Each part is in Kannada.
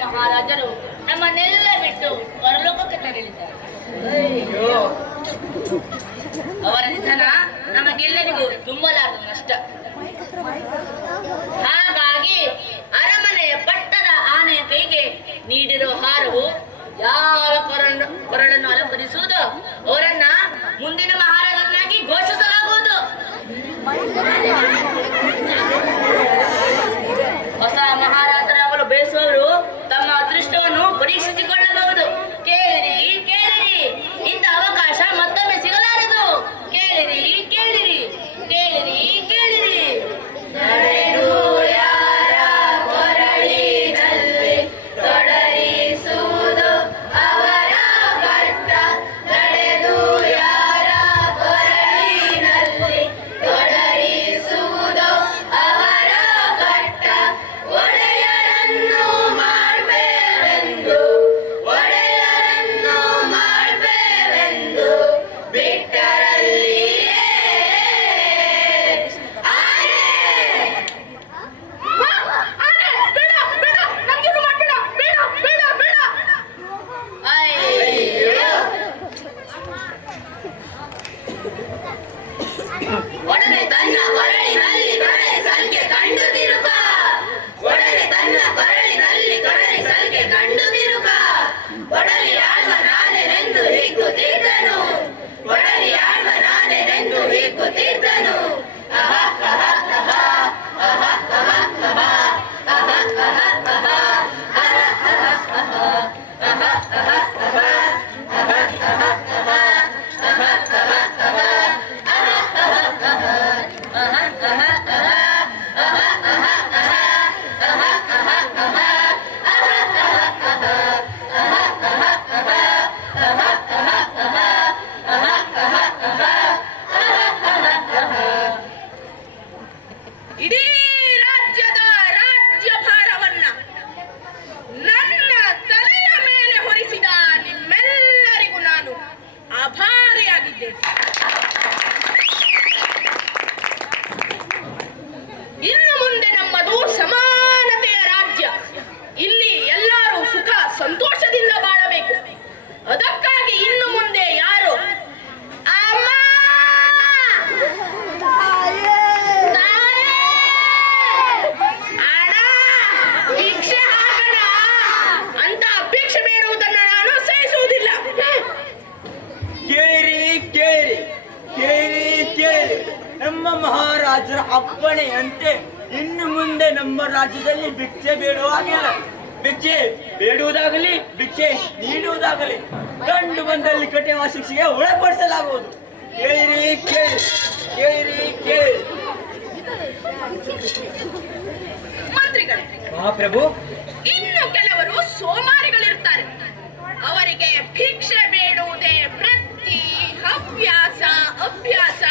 ಮಹಾರಾಜರು ನಮ್ಮನ್ನೆಲ್ಲ ಬಿಟ್ಟು ಪರಲೋಕಕ್ಕೆ ತೆರಳಿದ್ದಾರೆ. ಅವರ ನಿಧನ ನಮಗೆಲ್ಲರಿಗೂ ತುಂಬಲಾರದ ನಷ್ಟ. ಹಾಗಾಗಿ ಅರಮನೆಯ ಪಟ್ಟದ ಆನೆಯ ಕೈಗೆ ನೀಡಿರೋ ಹಾರವು ಯಾವ ಕೊರಳನ್ನು ಅಲಂಕರಿಸುವುದು ಅವರನ್ನ ಮುಂದಿನ ಮಹಾರಾಜರನ್ನಾಗಿ ಘೋಷಿಸಲಾಗುವುದು. ಹೊಸ ಮಹಾರಾಜರಾಗಲು ಬಯಸುವವರು ತಮ್ಮ ಅದೃಷ್ಟವನ್ನು ಪರೀಕ್ಷಿಸಿಕೊಳ್ಳಬಹುದು. ಕೇಳಿರಿ ಕೇಳಿರಿ, ಇಂಥ ಅವಕಾಶ ಮತ್ತೊಮ್ಮೆ ಸಿಗಲಾರದು. ಕೇಳಿರಿ ಕೇಳಿರಿ ಕೇಳಿರಿ ಕೇಳಿರಿ. ನಡೆದು ಯಾರ ಕೊರಳಿನಲ್ಲಿ ತೊಡರಿಸುವುದು ಅವರ ಕಟ್ಟ. ನಡೆದು ಯಾರ ಕೊರಳಿನಲ್ಲಿ ತೊಡರಿಸುವುದು ಅವರ ಕಟ್ಟ. ಒಡೆಯರನ್ನು ಮಾಡ್ಬೇವೆಂದು ಒಡೆಯರನ್ನು ಮಾಡ್ಬೇವೆಂದು ಬಿಟ್ಟರಲ್ಲಿಯೇ ಒಡನೆ ತನ್ನ ಕೊರಳಿನಲ್ಲಿ ಕೊರಳಿ ಸಲ್ಕೆ ಕಂಡು ತಿರುಗ. ಒಡನೆ ತನ್ನ ಕೊರಳಿನಲ್ಲಿ ಕೊರಳಿ ಸಲ್ಕೆ ಕಂಡು ತಿರುಗ. ಒಡಲಿ ಆಳ್ವ ನಾನೆಂದು ಹಿಗ್ಗುತ್ತಿದ್ದನು. ಒಡಲಿ ಆಳ್ವ ನಾನೆಂದು ಹಿಗ್ಗುತ್ತಿದ್ದನು. ಇಡೀ ರಾಜ್ಯದ ರಾಜ್ಯಭಾರವನ್ನ ನನ್ನ ತಲೆಯ ಮೇಲೆ ಹೊರಿಸಿದ ನಿಮ್ಮೆಲ್ಲರಿಗೂ ನಾನು ಆಭಾರಿಯಾಗಿದ್ದೇನೆ. ಇನ್ನು ಮುಂದೆ ನಮ್ಮದು ಸಮಾನತೆಯ ರಾಜ್ಯ. ಇಲ್ಲಿ ಎಲ್ಲರೂ ಸುಖ ಸಂತೋಷದಿಂದ ಬಾಳಬೇಕು. ಅದಕ್ಕಾಗಿ ಇನ್ನು ಮುಂದೆ ಯಾರು ಅಮ್ಮ ಭಿಕ್ಷೆ ಹಾಕಣ ಅಂತ ಭಿಕ್ಷೆ ಬೇಡುವುದನ್ನು ನಾನು ಸಹಿಸುವುದಿಲ್ಲ. ಕೇಳಿರಿ ಕೇಳಿರಿ ಕೇಳಿರಿ ಕೇಳಿರಿ, ನಮ್ಮ ಮಹಾರಾಜರ ಅಪ್ಪಣೆಯಂತೆ ಇನ್ನು ಮುಂದೆ ನಮ್ಮ ರಾಜ್ಯದಲ್ಲಿ ಭಿಕ್ಷೆ ಬೇಡುವಾಗಿಲ್ಲ. ಭಿಕ್ಷೆ ಬೇಡುವುದಾಗಲಿ ಭಿಕ್ಷೆ ನೀಡುವುದಾಗಲಿ ಕಂಡು ಬಂದಲ್ಲಿ ಕಠಿಣ ಶಿಕ್ಷೆಗೆ ಒಳಪಡಿಸಲಾಗುವುದು. ಕೇಳಿರಿ ಕೇಳಿ ಕೇಳಿರಿ ಕೇಳಿ. ಮಂತ್ರಿಗಳೇ, ಮಹಾಪ್ರಭು, ಇನ್ನು ಕೆಲವರು ಸೋಮಾರಿಗಳಿರ್ತಾರೆ. ಅವರಿಗೆ ಭಿಕ್ಷೆ ಬೇಡುವುದೇ ವೃತ್ತಿ, ಹವ್ಯಾಸ, ಅಭ್ಯಾಸ.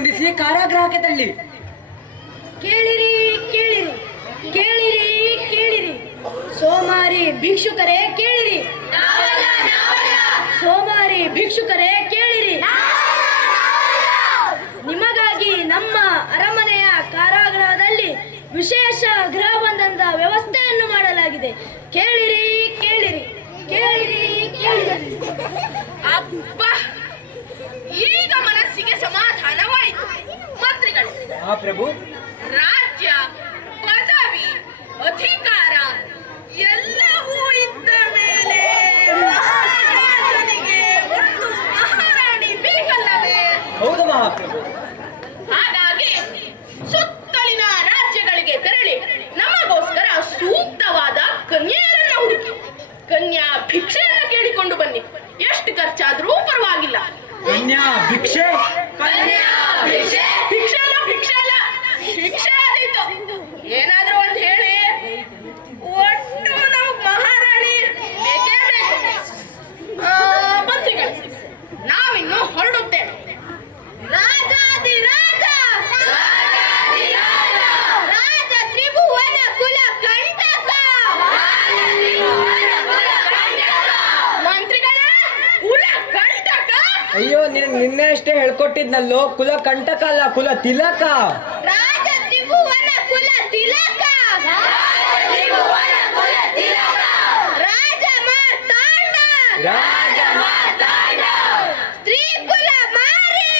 ಬಂಧಿಸಿ ಕಾರಾಗೃಹಕ್ಕೆ ತಳ್ಳಿ. ಕೇಳಿರಿ ಕೇಳಿರಿ ಕೇಳಿರಿ ಕೇಳಿರಿ, ಸೋಮಾರಿ ಭಿಕ್ಷುಕರೇ ಕೇಳಿರಿ, ಸೋಮಾರಿ ಭಿಕ್ಷುಕರೇ ಕೇಳಿರಿ. ನಿಮಗಾಗಿ ನಮ್ಮ ಅರಮನೆಯ ಕಾರಾಗೃಹದಲ್ಲಿ ವಿಶೇಷ ಗೃಹಬಂಧನದ ವ್ಯವಸ್ಥೆಯನ್ನು ಮಾಡಲಾಗಿದೆ. ಕೇಳಿರಿ ಕೇಳಿರಿ ಕೇಳಿರಿ ಕೇಳಿರಿ. ಅಬ್ಬ, ಈಗ ಮನಸ್ಸಿಗೆ ಸಮಾಧಾನವಾಯಿತು. ಮಂತ್ರಿಗಳು, ಹಾ ಪ್ರಭು. ರಾಜ್ಯ, ಪದವಿ, ಅಧಿಕಾರ ಎಲ್ಲವೂ ಇದ್ದ ಮೇಲೆ ಮಹಾರಾಜನಿಗೆ ಒಂದು ಮಹಾರಾಣಿ ಬೇಕಲ್ಲವೇ? ಹೌದು ಮಹಾಪ್ರಭು. ಹಾಗಾಗಿ ಸುತ್ತಲಿನ ರಾಜ್ಯಗಳಿಗೆ ತೆರಳಿ ನಮಗೋಸ್ಕರ ಸೂಕ್ತವಾದ ಕನ್ಯೆಯರನ್ನ ಹುಡುಕಿ ಕನ್ಯಾ ಭಿಕ್ಷೆಯನ್ನ ಕೇಳಿಕೊಂಡು ಬನ್ನಿ. ಎಷ್ಟು ಖರ್ಚಾದ್ರೂ ಪರವಾಗಿಲ್ಲ. ಕನ್ಯಾ ಭಿಕ್ಷೆ? ಭಿಕ್ಷೆ ಅಲ್ಲ, ಭಿಕ್ಷೆ ಅಲ್ಲ, ಶಿಕ್ಷೆ ಆದೀತು. ಏನಾದ್ರೂ ಒಂದು ಹೇಳಿ. ಒಟ್ಟು ನಮಗ್ ಮಹಾರಾಣಿ ಬೇಕೇ ಬೇಕು. ಮಂತ್ರಿಗಳು, ನಾವಿನ್ನು ಹೊರಡುತ್ತೇವೆ. ರಾಜಾಧಿರಾಜ, ರಾಜ ತ್ರಿಭುವನ ಕುಲ ಕಂಟಕ. ಮಂತ್ರಿಗಳೇ, ಕುಲ ಕಂಟಕ? ಅಯ್ಯೋ, ನಿನ್ನೆ ಅಷ್ಟೇ ಹೇಳ್ಕೊಟ್ಟಿದ್ನಲ್ಲೋ, ಕುಲ ಕಂಟಕ ಅಲ್ಲ, ಕುಲ ತಿಲಕ. ರಾಜ ತ್ರಿಭುವನ ಕುಲ ತಿಲಕ. ರಾಜ ಮಾರ್ತಾಂಡ. ಸ್ತ್ರೀ ಕುಲ ಮಾರಿ.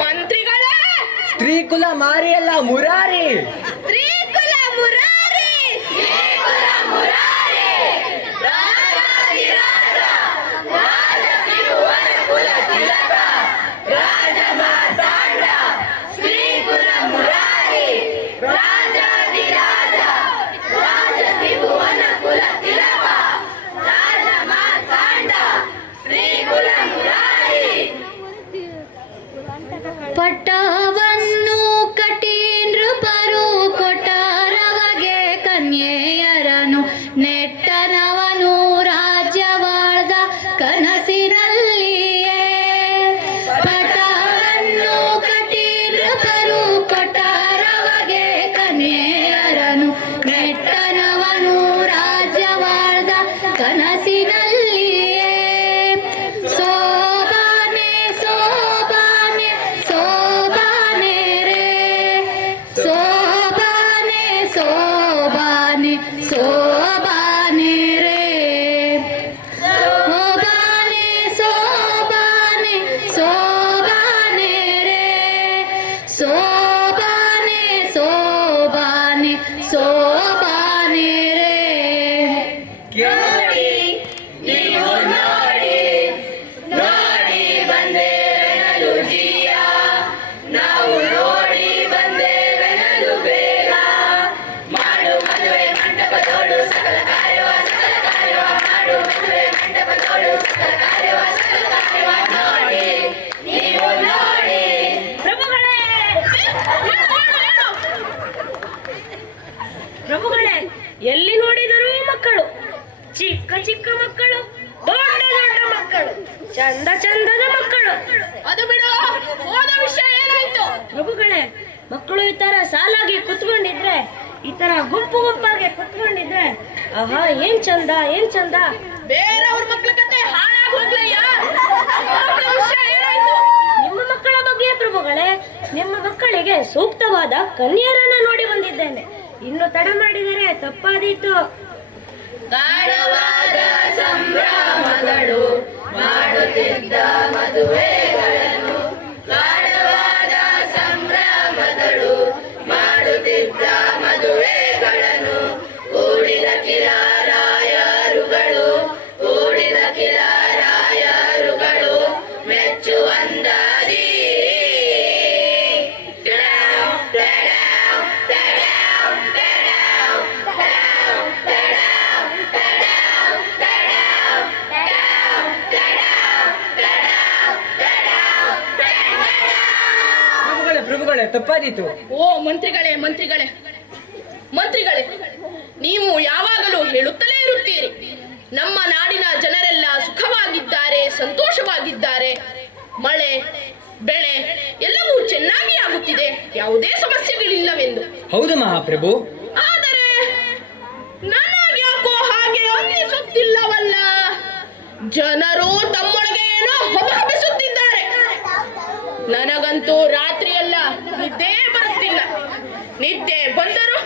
ಮಂತ್ರಿಗಳೇ, ಸ್ತ್ರೀ ಕುಲ ಮಾರಿ ಅಲ್ಲ, ಮುರಾರಿ. ಸ್ತ್ರೀ ಕುಲ ಮುರಾರಿ. ರಾಜಾಧಿರಾಜ, ರಾಜ ತ್ರಿಭುವನ ಕುಲ ತಿಲಕ, ರಾಜ ಮಾರ್ತಾಂಡ, ಸ್ತ್ರೀ ಕುಲ ಮುರಾರಿ. ರಾಜಾಧಿರಾಜ, ರಾಜ ತ್ರಿಭುವನ ಕುಲ ತಿಲಕ, ರಾಜ ಮಾರ್ತಾಂಡ, ಸ್ತ್ರೀ ಕುಲ ಮುರಾರಿ. ಪಟ್ಟವನ್ನು ಕಟಿ ನೃಪರು ಕೊಟ್ಟರವಗೆ ಕನ್ಯೆಯರನು, ನೆಟ್ಟನವನು ರಾಜ್ಯವಾಳ್ದ ಕನಸಿನಲ್ಲಿಯೇ. ಪಟ್ಟವನ್ನು ಕಟಿ ನೃಪರು ಕೊಟ್ಟರವಗೆ ಕನ್ಯೆಯರನು, ನೆಟ್ಟನವನು ರಾಜ್ಯವಾಳ್ದ ಕನಸಿನಲ್ಲಿಯೇ. ಸೋಬಾನೆ ಸೋಬಾನೆ ಸೋಬಾನೆ ರೇ, ಸೋಬಾನೆ ಸೋಬಾನೆ ಸೋಬಾನೆ ರೇ, ಸೋಬಾನೆ ಸೋಬಾನೆ ಸೋಬಾನೆ ರೇ, ಸೋಬಾನೆ ಸೋಬಾನೆ ಸೋಬಾನೆ ರೇ. ನೋಡಿ, ನೀವು ನೋಡಿ, ನೋಡಿ ಬಂದೇವೆನಲು ಜೀಯ, ನಾವು ನೋಡಿ ಬಂದೇವೆನಲು ಬೇಗ. ಮಾಡು ಮದುವೆ ಮಂಟಪದೋಡು ಸಕಲ ಕಾರ್ಯವ ಮಾಡು ಮದುವೆ ಮಂಟಪದೋಡು ಸಕಲ ಕಾರ್ಯವ ನೋಡಿ, ನೀವು ನೋಡಿ. ಪ್ರಭುಗಳೇ, ಪ್ರಭುಗಳೇ, ಎಲ್ಲಿ ನೋಡಿದರೂ ಮಕ್ಕಳು, ಚಿಕ್ಕ ಚಿಕ್ಕ ಮಕ್ಕಳು, ದೊಡ್ಡ ದೊಡ್ಡ ಮಕ್ಕಳು, ಚಂದ ಚಂದದ ಮಕ್ಕಳು. ಅದು ಬಿಡು, ಹೋದ ವಿಷಯ ಏನಾಯ್ತು? ಪ್ರಭುಗಳೇ, ಮಕ್ಕಳು ಈ ತರ ಸಾಲಾಗಿ ಕುತ್ಕೊಂಡಿದ್ರೆ, ಈ ತರ ಗುಂಪು ಗುಂಪಾಗಿ ಕುತ್ಕೊಂಡಿದ್ರೆ, ಆಹಾ ಏನ್ ಚಂದ ಏನ್ ಚಂದ. ಬೇರೆಯವ್ರ ಮಕ್ಳ ಕತೆ ಹಾಳಾಗಿ ಹೋಗ್ಲಯ್ಯ. ಮಕ್ಳ ವಿಷಯ ಏನಾಯ್ತು? ನಿಮ್ಮ ಮಕ್ಕಳ ಬಗ್ಗೆ ಪ್ರಭುಗಳೇ, ನಿಮ್ಮ ಮಕ್ಕಳಿಗೆ ಸೂಕ್ತವಾದ ಕನ್ಯರನ್ನ ನೋಡಿ ಬಂದಿದ್ದೇನೆ. ಇನ್ನು ತಡ ಮಾಡಿದರೆ ತಪ್ಪಾದೀತು. ಗಾಢವಾದ ಸಂಭ್ರಮಗಳು ಮಾಡುತ್ತಿದ್ದ ಮದುವೆಗಳನ್ನು, ಗಾಢವಾದ ಸಂಭ್ರಮಗಳು ಮಾಡುತ್ತಿದ್ದ ಮದುವೆಗಳನ್ನು, ಕೂಡಿದ ಕಿರಾರಾಯರುಗಳು, ಕೂಡಿದ ಕಿರಾರಾಯರುಗಳು ಮೆಚ್ಚುವಂದದಿ. ಪ್ರಭುಗಳೇ, ತಪ್ಪಾದೀತು. ಓ ಮಂತ್ರಿಗಳೇ, ಮಂತ್ರಿಗಳೇ, ಮಂತ್ರಿಗಳೇ, ನೀವು ಯಾವಾಗಲೂ ಹೇಳುತ್ತಲೇ ಇರುತ್ತೀರಿ, ನಮ್ಮ ನಾಡಿನ ಜನರೆಲ್ಲ ಸುಖವಾಗಿದ್ದಾರೆ, ಸಂತೋಷವಾಗಿದ್ದಾರೆ. ಮಳೆ, ಬೆಳೆ ಎಲ್ಲವೂ ಚೆನ್ನಾಗಿ ಆಗುತ್ತಿದೆ, ಯಾವುದೇ ಸಮಸ್ಯೆಗಳಿಲ್ಲವೆಂದು. ಹೌದು ಮಹಾಪ್ರಭು. ಆದರೆ ನನಗ್ಯಾಕೋ ಹಾಗೆ ಅನ್ನಿಸುತ್ತಿಲ್ಲವಲ್ಲ. ಜನರು ತಮ್ಮೊಳಗೆ ಏನೋ ಹಬಹಬಿಸುತ್ತಿದ್ದಾರೆ. ನನಗಂತೂ ರಾತ್ರಿಯೆಲ್ಲ ನಿದ್ದೆ ಬರುತ್ತಿಲ್ಲ. ನಿದ್ದೆ ಬಂದರೂ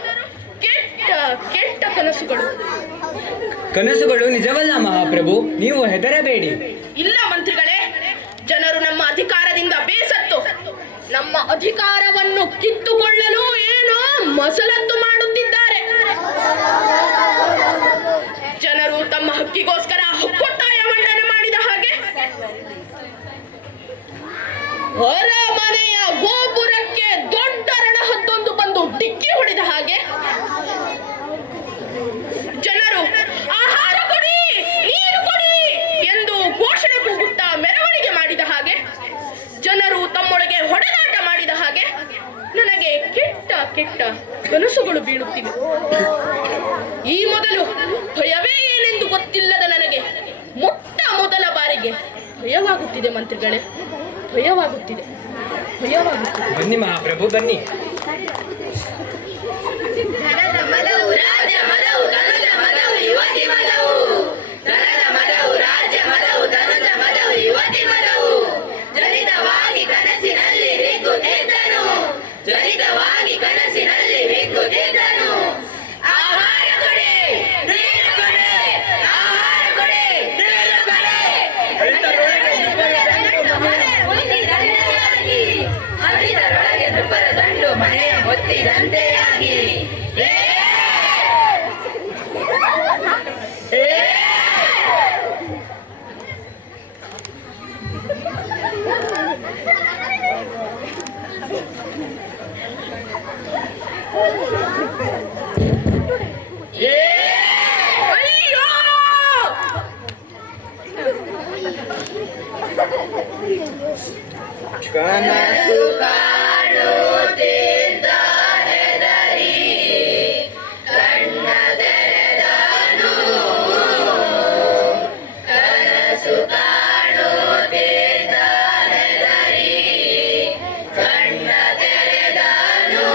ಕೆಟ್ಟ ಕೆಟ್ಟ ಕನಸುಗಳು. ಕನಸುಗಳು ನಿಜವಲ್ಲ ಮಹಾಪ್ರಭು, ನೀವು ಹೆದರಬೇಡಿ. ಇಲ್ಲ ಮಂತ್ರಿಗಳೇ, ಜನರು ನಮ್ಮ ಅಧಿಕಾರದಿಂದ ಬೇಸತ್ತು ನಮ್ಮ ಅಧಿಕಾರವನ್ನು ಕಿತ್ತುಕೊಳ್ಳಲು ಏನೋ ಮಸಲತ್ತು ಮಾಡುತ್ತಿದ್ದಾರೆ. ಜನರು ತಮ್ಮ ಹಕ್ಕಿಗೋಸ್ಕರ ಹಕ್ಕೊತ್ತಾಯ ಮಂಡನೆ ಮಾಡಿದ ಹಾಗೆ, ಹೊರಮನೆಯ ಗೋಪುರಕ್ಕೆ ದೊಡ್ಡ ರಣಹದ್ದೊಂದು ಬಂದು ಡಿಕ್ಕಿ ಹೊಡೆದ ಹಾಗೆ, ಜನರು ಆಹಾರ ಕೊಡಿ, ನೀರು ಕೊಡಿ ಎಂದು ಘೋಷಣೆ ಕೂಗುತ್ತಾ ಮೆರವಣಿಗೆ ಮಾಡಿದ ಹಾಗೆ, ಜನರು ತಮ್ಮೊಳಗೆ ಹೊಡೆದಾಟ ಮಾಡಿದ ಹಾಗೆ ನನಗೆ ಕೆಟ್ಟ ಕೆಟ್ಟ ಕನಸುಗಳು ಬೀಳುತ್ತಿವೆ. ಈ ಮೊದಲು ಭಯವೇ ಏನೆಂದು ಗೊತ್ತಿಲ್ಲದ ನನಗೆ ಮೊಟ್ಟ ಮೊದಲ ಬಾರಿಗೆ ಭಯವಾಗುತ್ತಿದೆ ಮಂತ್ರಿಗಳೇ, ಭಯವಾಗುತ್ತಿದೆ, ಭಯವಾಗುತ್ತಿದೆ. ಬನ್ನಿ ಮಹಾಪ್ರಭು, ಬನ್ನಿ. ಧನದ ಮದವು ರಾಜ ಮದವು ಧನುಜ ಮದವು ಯುವತಿ ಮದವು. ಧನದ ಮದವು ರಾಜ ಮದವು ಧನುಜ ಮದವು ಯುವತಿ ಮದವು. ಜನಿತವಾಗಿ ಕನಸಿನಲ್ಲಿ ಹಿಗ್ಗುತ್ತಿದ್ದನು, ಜನಿತವಾಗಿ ಕನಸಿನಲ್ಲಿ ಹಿಗ್ಗುತ್ತಿದ್ದನು. ಆಹಾರ ಕೊಡಿ, ನೀರು ಕೊಡಿ, ಆಹಾರ ಕೊಡಿ, ನೀರು ಕೊಡಿ. ಹರಿದರೊಳಗೆ ದುಬ್ಬರ ದಂಡು ಮನೆಯ ಹೊತ್ತಿದಂತೆಯಾಗಿ. ಅಯ್ಯೋ! ಕನಸು ಕಾಣುತ್ತಿದ್ದ ಹೆದರಿ ಕಣ್ಣ ತೆರೆದನು. ಕನಸು ಕಾಣುತ್ತಿದ್ದ ಹೆದರಿ ಕಣ್ಣ ತೆರೆದನು.